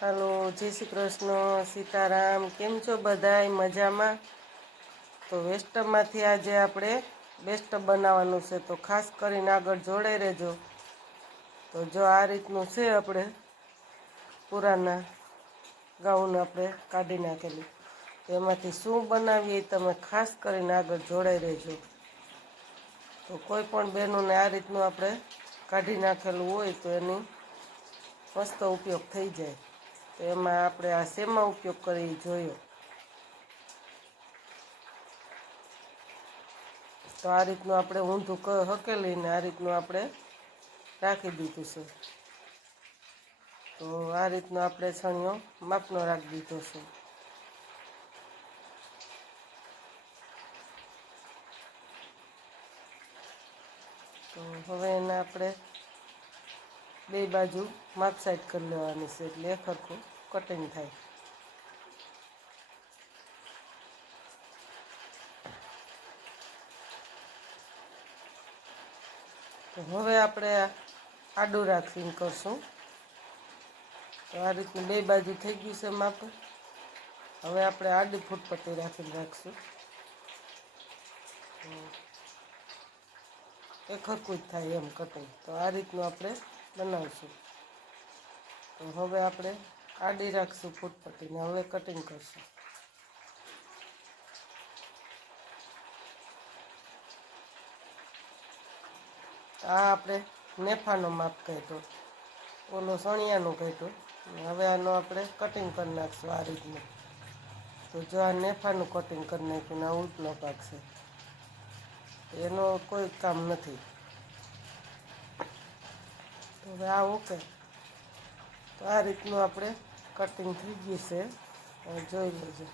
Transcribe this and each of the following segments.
હાલો, જય શ્રી કૃષ્ણ, સીતારામ. કેમ છો બધાય? મજામાં? તો વેસ્ટમાંથી આજે આપણે બેસ્ટ બનાવવાનું છે. તો ખાસ કરીને આગળ જોડાઈ રહેજો. તો જો આ રીતનું છે આપણે પુરાના ગાઉન આપણે કાઢી નાખેલું. એમાંથી શું બનાવીએ તમે ખાસ કરીને આગળ જોડાઈ રહેજો. તો કોઈ પણ બહેનોને આ રીતનું આપણે કાઢી નાખેલું હોય તો એની મસ્ત ઉપયોગ થઈ જાય. તો એમાં આપણે આ શેમાં ઉપયોગ કરી જોયો. તો આ રીતનું આપણે ઊંધું ક હકેલીને આ રીતનું આપણે રાખી દીધું છે. તો આ રીતનો આપણે છણિયો માપનો રાખી દીધો છે. તો હવે એને આપણે બે બાજુ માપ સાઈડ કરી લેવાની છે એટલે હરખું. કટિંગ થાય. તો હવે આપણે આડું રાખીને કરશું. તો આ રીતનું બે બાજુ થઈ ગયું છે માપ. હવે આપણે આડી ફૂટપટ્ટી રાખીને રાખશું. એ ખરકું જ થાય એમ કટિંગ તો આ રીતનું આપણે બનાવશું. તો હવે આપણે આડી રાખશું ફૂટપટ્ટીને. હવે કટિંગ કરશું. આ આપણે નેફાનો માપ કાઢ્યો. ઓલો સણિયાનો કાઢ્યો. હવે આનો આપણે કટિંગ કરી નાખશું આ રીતનું. તો જો આ નેફાનું કટિંગ કરી નાખ્યું આ ઉલટનો ભાગ છે. એનો કોઈ કામ નથી. હવે આ ઓકે આ રીતનું આપણે કટિંગ થઈ ગયું છે. જોઈ લેજો.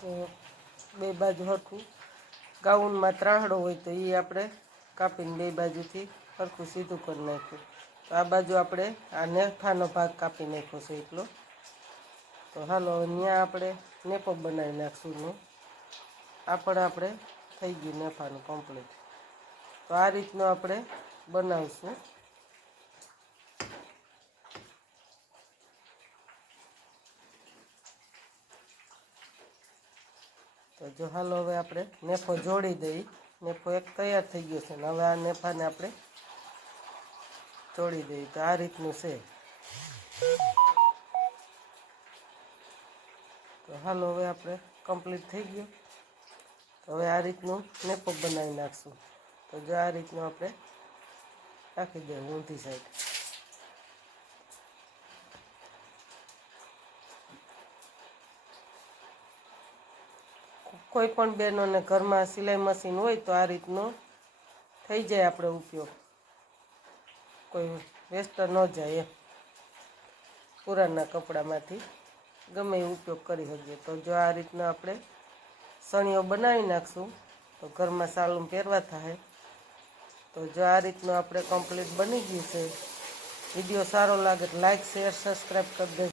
તો બે બાજુ હરખું. ગાઉનમાં ત્રાહડો હોય તો એ આપણે કાપીને બે બાજુથી હરખું સીધું કરી નાખ્યું. તો આ બાજુ આપણે આ નેફાનો ભાગ કાપી નાખ્યો છે એટલો. તો હાલો ત્યાં આપણે નેપો બનાવી નાખશું ને આ પણ આપણે થઈ ગયું નેફાનું કમ્પ્લીટ તો આ રીતનું આપણે બનાવીશું. તો જો હાલો હવે આપણે નેફો જોડી દઈ. નેફો એક તૈયાર થઈ ગયો છે ને હવે આ નેફાને આપણે જોડી દઈએ તો આ રીતનું છે. તો હાલો હવે આપણે કમ્પ્લીટ થઈ ગયું. હવે આ રીતનું નેપો બનાવી નાખશું. તો જો આ રીતનું આપણે રાખી દઈએ ઊંધી સાઈડ કોઈ પણ બહેનોને ઘરમાં સિલાઈ મશીન હોય તો આ રીતનો થઈ જાય આપણે ઉપયોગ. કોઈ વેસ્ટ ન જાય એમ. પુરાના કપડામાંથી ગમે એ ઉપયોગ કરી શકીએ. તો જો આ રીતના આપણે સણીઓ બનાવી નાખશું, તો ઘરમાં સાલું પહેરવા થાય. તો જો આ રીતનું આપણે કમ્પ્લીટ બની ગયું છે. વીડિયો સારો લાગે લાઇક શેર સબસ્ક્રાઈબ કરી દેજો.